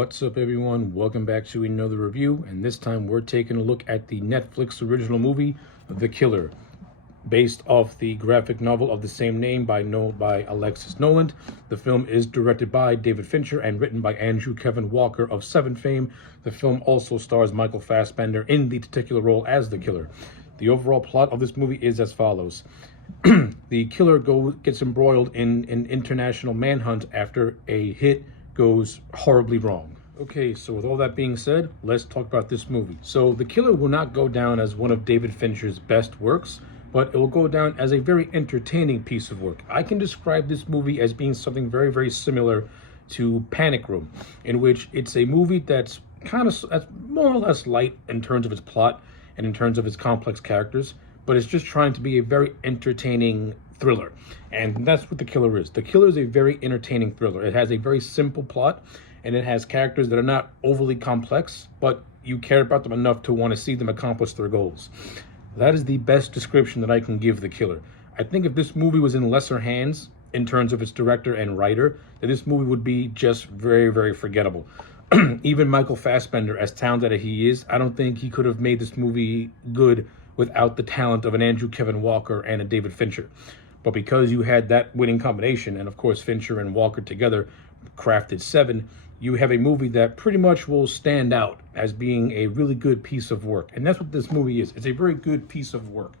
What's up, everyone? Welcome back to another review, and this time we're taking a look at the Netflix original movie, The Killer, based off the graphic novel of the same name by Alexis Nolat. The film is directed by David Fincher and written by Andrew Kevin Walker of Seven fame. The film also stars Michael Fassbender in the titular role as the killer. The overall plot of this movie is as follows. The killer gets embroiled in an international manhunt after a hit goes horribly wrong. Okay, so with all that being said, let's talk about this movie. So The Killer will not go down as one of David Fincher's best works, but it will go down as a very entertaining piece of work. I can describe this movie as being something very, very similar to Panic Room, in which it's a movie that's more or less light in terms of its plot and in terms of its complex characters, but it's just trying to be a very entertaining thriller. And that's what The Killer is. The Killer is a very entertaining thriller. It has a very simple plot, and it has characters that are not overly complex, but you care about them enough to want to see them accomplish their goals. That is the best description that I can give The Killer. I think if this movie was in lesser hands, in terms of its director and writer, that this movie would be just very, very forgettable. Even Michael Fassbender, as talented as he is, I don't think he could have made this movie good without the talent of an Andrew Kevin Walker and a David Fincher. But because you had that winning combination, and of course Fincher and Walker together crafted Seven, you have a movie that pretty much will stand out as being a really good piece of work. And that's what this movie is. It's a very good piece of work.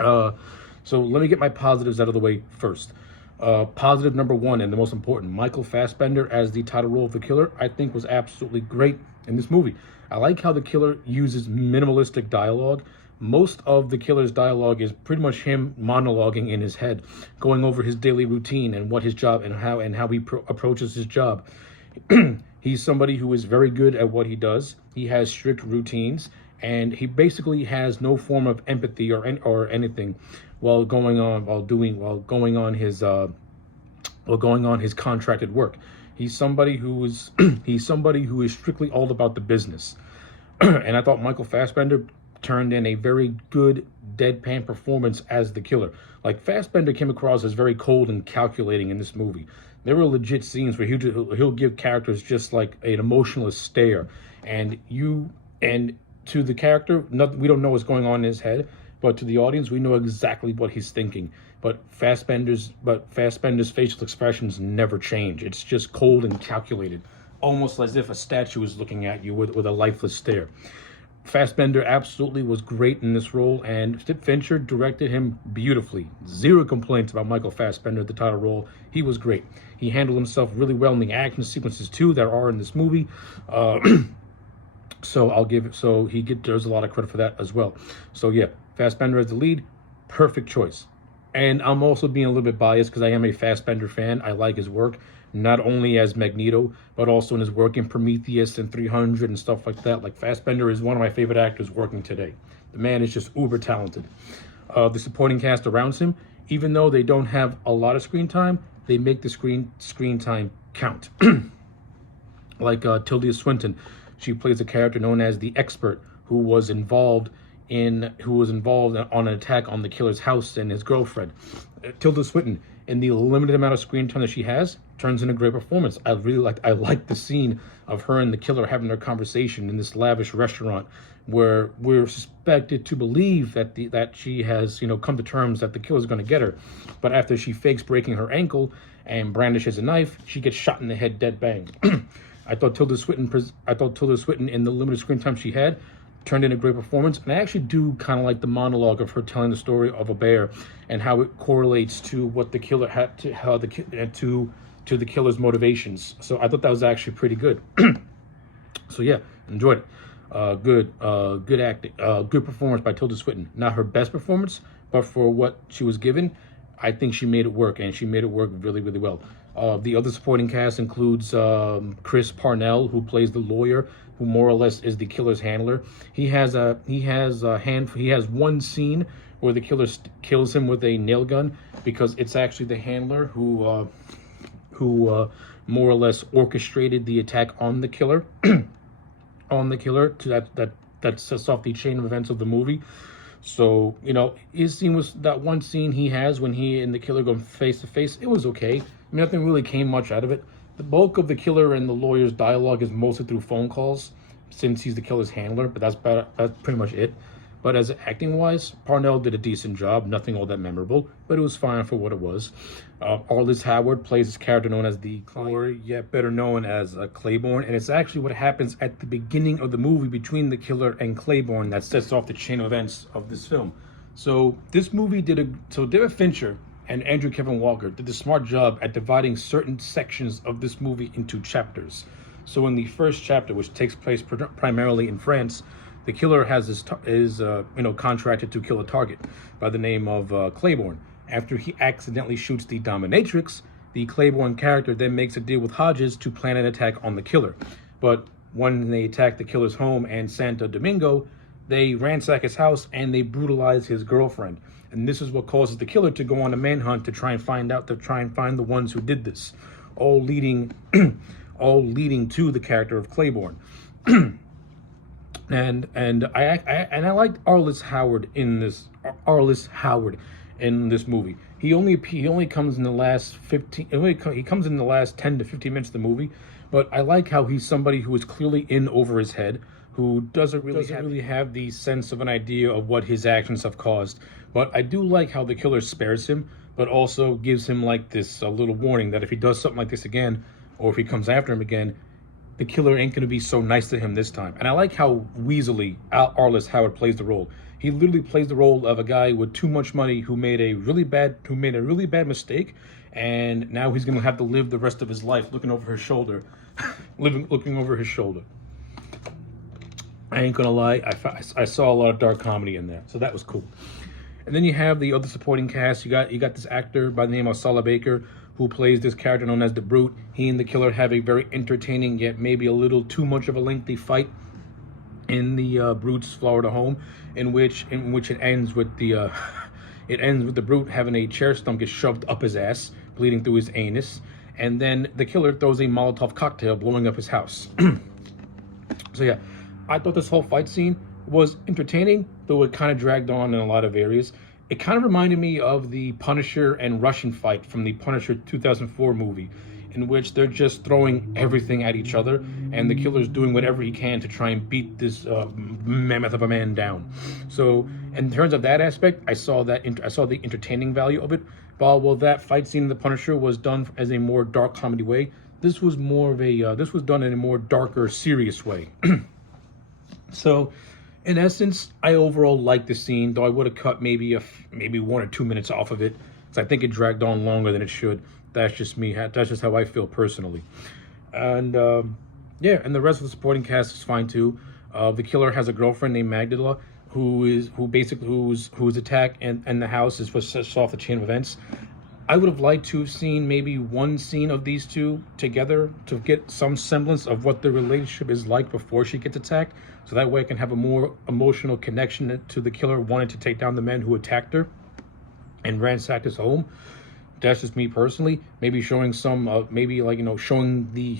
So let me get my positives out of the way first. Positive number one, and the most important, Michael Fassbender as the title role of the killer, I think was absolutely great in this movie. I like how the killer uses minimalistic dialogue. Most of the killer's dialogue is pretty much him monologuing in his head, going over his daily routine and what his job and how he approaches his job. He's somebody who is very good at what he does. He has strict routines, and he basically has no form of empathy or anything while going on his contracted work. He's somebody who is strictly all about the business. And I thought Michael Fassbender turned in a very good deadpan performance as the killer. Like, Fassbender came across as very cold and calculating in this movie. There were legit scenes where he'll give characters just like an emotionless stare, and to the character, we don't know what's going on in his head, but to the audience, we know exactly what he's thinking. But Fassbender's facial expressions never change. It's just cold and calculated, almost as if a statue is looking at you with a lifeless stare. Fassbender absolutely was great in this role, and Fincher directed him beautifully. Zero complaints about Michael Fassbender, the title role. He was great. He handled himself really well in the action sequences too that are in this movie. So he deserves a lot of credit for that as well. So yeah, Fassbender as the lead, perfect choice. And I'm also being a little bit biased because I am a Fassbender fan. I like his work, not only as Magneto, but also in his work in Prometheus and 300 and stuff like that. Like, Fassbender is one of my favorite actors working today. The man is just uber talented. The supporting cast around him, even though they don't have a lot of screen time, they make the screen time count. Like Tilda Swinton, she plays a character known as the Expert, who was involved on an attack on the killer's house and his girlfriend. Tilda Swinton, in the limited amount of screen time that she has, turns in a great performance. I like the scene of her and the killer having their conversation in this lavish restaurant, where we're suspected to believe that she has come to terms that the killer's going to get her, but after she fakes breaking her ankle and brandishes a knife, she gets shot in the head, dead bang. I thought Tilda Swinton, in the limited screen time she had, turned in a great performance, and I actually do kind of like the monologue of her telling the story of a bear and how it correlates to what the killer had to the killer's motivations. So I thought that was actually pretty good. So yeah, enjoyed it. Good acting, good performance by Tilda Swinton. Not her best performance, but for what she was given, I think she made it work, and she made it work really, really well. The other supporting cast includes Chris Parnell, who plays the lawyer, who more or less is the killer's handler. He has one scene where the killer kills him with a nail gun, because it's actually the handler who more or less orchestrated the attack on the killer. That sets off the chain of events of the movie. So, his scene was that one scene he has when he and the killer go face to face. It was okay. Nothing really came much out of it. The bulk of the killer and the lawyer's dialogue is mostly through phone calls, since he's the killer's handler. But that's pretty much it. But as acting wise, Parnell did a decent job. Nothing all that memorable, but it was fine for what it was. Arliss Howard plays his character known as the or yet better known as Claiborne, and it's actually what happens at the beginning of the movie between the killer and Claiborne that sets off the chain of events of this film. So this movie David Fincher and Andrew Kevin Walker did a smart job at dividing certain sections of this movie into chapters. So in the first chapter, which takes place primarily in France, the killer is contracted to kill a target by the name of Claiborne. After he accidentally shoots the dominatrix, the Claiborne character then makes a deal with Hodges to plan an attack on the killer. But when they attack the killer's home and Santo Domingo, they ransack his house and they brutalize his girlfriend. And this is what causes the killer to go on a manhunt to try and find the ones who did this, all leading to the character of Claiborne. And I liked Arliss Howard in this movie. He only comes in the last 10 to 15 minutes of the movie, but I like how he's somebody who is clearly in over his head, who doesn't really have the sense of an idea of what his actions have caused. But I do like how the killer spares him, but also gives him like this little warning that if he does something like this again, or if he comes after him again, the killer ain't going to be so nice to him this time. And I like how weaselly Arliss Howard plays the role. He literally plays the role of a guy with too much money who made a really bad mistake, and now he's going to have to live the rest of his life looking over his shoulder, looking over his shoulder. I ain't gonna lie, I saw a lot of dark comedy in there, so that was cool. And then you have the other supporting cast. You got this actor by the name of Salah Baker, who plays this character known as the Brute. He and the killer have a very entertaining, yet maybe a little too much of a lengthy fight in the Brute's Florida home, in which it ends with the Brute having a chair stump get shoved up his ass, bleeding through his anus, and then the killer throws a Molotov cocktail, blowing up his house. So yeah, I thought this whole fight scene was entertaining, though it kind of dragged on in a lot of areas. It kind of reminded me of the Punisher and Russian fight from the Punisher 2004 movie, in which they're just throwing everything at each other, and the killer's doing whatever he can to try and beat this mammoth of a man down. So, in terms of that aspect, I saw the entertaining value of it. While that fight scene in the Punisher was done as a more dark comedy way, this was done in a more darker, serious way. So, in essence, I overall liked the scene, though I would have cut maybe 1 or 2 minutes off of it, because I think it dragged on longer than it should. That's just me. That's just how I feel personally. And and the rest of the supporting cast is fine too. The killer has a girlfriend named Magdala, whose attack and the house is what sets off the chain of events. I would have liked to have seen maybe one scene of these two together to get some semblance of what the relationship is like before she gets attacked, so that way I can have a more emotional connection to the killer wanting to take down the men who attacked her and ransacked his home. That's just me personally. Maybe showing showing the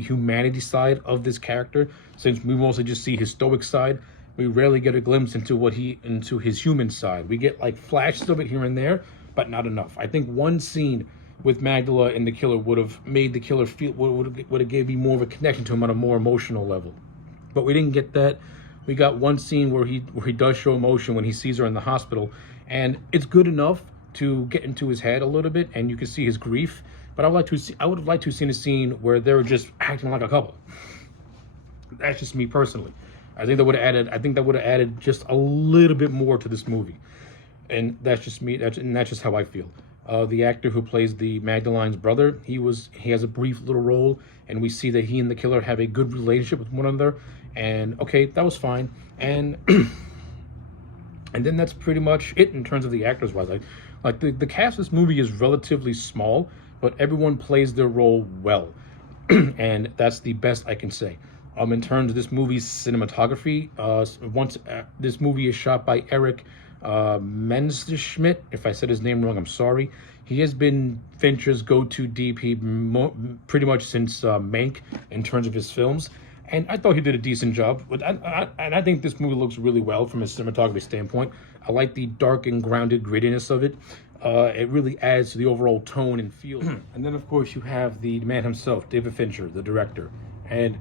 humanity side of this character, since we mostly just see his stoic side. We rarely get a glimpse into his human side. We get like flashes of it here and there, but not enough. I think one scene with Magdala and the killer would have made the killer feel, would have gave me more of a connection to him on a more emotional level. But we didn't get that. We got one scene where he does show emotion when he sees her in the hospital, and it's good enough to get into his head a little bit, and you can see his grief. But I would have liked to have seen a scene where they were just acting like a couple. That's just me personally. I think that would have added just a little bit more to this movie. And that's just me. That's just how I feel. The actor who plays the Magdalene's brother, he has a brief little role, and we see that he and the killer have a good relationship with one another. And okay, that was fine. And and then that's pretty much it in terms of the actors wise. Like the cast of this movie is relatively small, but everyone plays their role well, and that's the best I can say. In terms of this movie's cinematography, this movie is shot by Eric Menschmidt. If I said his name wrong, I'm sorry. He has been Fincher's go-to DP pretty much since Mank in terms of his films, and I thought he did a decent job. But I think this movie looks really well from a cinematography standpoint. I like the dark and grounded grittiness of it. It really adds to the overall tone and feel. And then, of course, you have the man himself, David Fincher, the director. And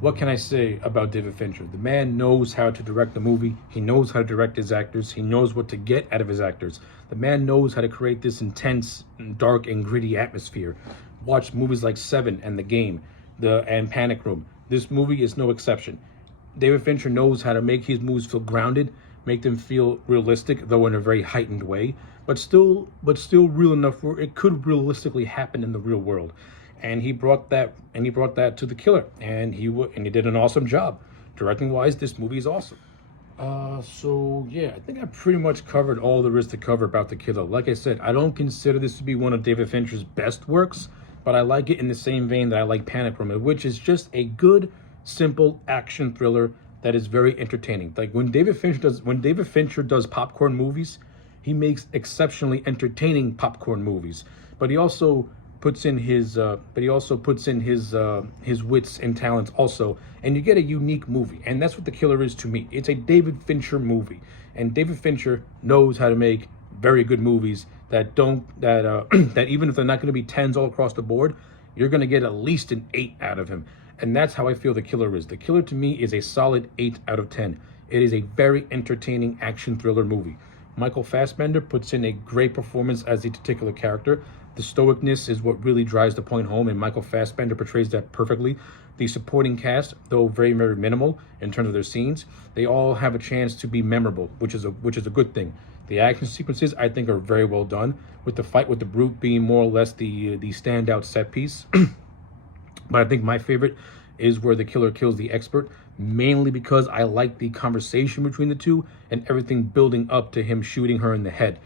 what can I say about David Fincher? The man knows how to direct the movie. He knows how to direct his actors. He knows what to get out of his actors. The man knows how to create this intense, dark, and gritty atmosphere. Watch movies like Seven and The Game, and Panic Room. This movie is no exception. David Fincher knows how to make his movies feel grounded, make them feel realistic, though in a very heightened way, but still real enough where it could realistically happen in the real world. And he brought that to The Killer, and he did an awesome job. Directing wise, this movie is awesome. So yeah, I think I pretty much covered all there is to cover about The Killer. Like I said, I don't consider this to be one of David Fincher's best works, but I like it in the same vein that I like Panic Room, which is just a good, simple action thriller that is very entertaining. Like when David Fincher does popcorn movies, he makes exceptionally entertaining popcorn movies. But he also puts in his wits and talents also, and you get a unique movie. And that's what The Killer is to me. It's a David Fincher movie, and David Fincher knows how to make very good movies that that even if they're not going to be 10s all across the board, you're going to get at least an 8 out of him. And that's how I feel The Killer is. The Killer to me is a solid 8 out of 10. It is a very entertaining action thriller movie. Michael Fassbender puts in a great performance as the titular character. The stoicness is what really drives the point home, and Michael Fassbender portrays that perfectly. The supporting cast, though very, very minimal in terms of their scenes, they all have a chance to be memorable, which is a good thing. The action sequences, I think, are very well done, with the fight with the Brute being more or less the standout set piece. But I think my favorite is where the killer kills the expert, mainly because I like the conversation between the two and everything building up to him shooting her in the head.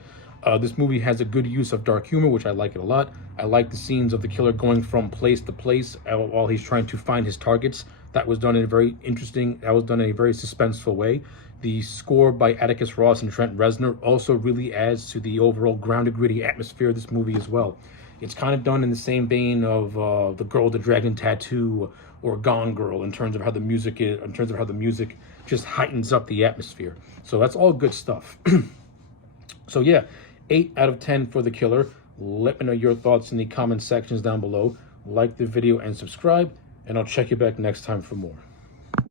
This movie has a good use of dark humor, which I like it a lot. I like the scenes of the killer going from place to place while he's trying to find his targets. That was done in a very suspenseful way. The score by Atticus Ross and Trent Reznor also really adds to the overall grounded, gritty atmosphere of this movie as well. It's kind of done in the same vein of The Girl with the Dragon Tattoo or Gone Girl in terms of how the music just heightens up the atmosphere. So that's all good stuff. So yeah, 8 out of 10 for The Killer. Let me know your thoughts in the comment sections down below. Like the video and subscribe, and I'll check you back next time for more.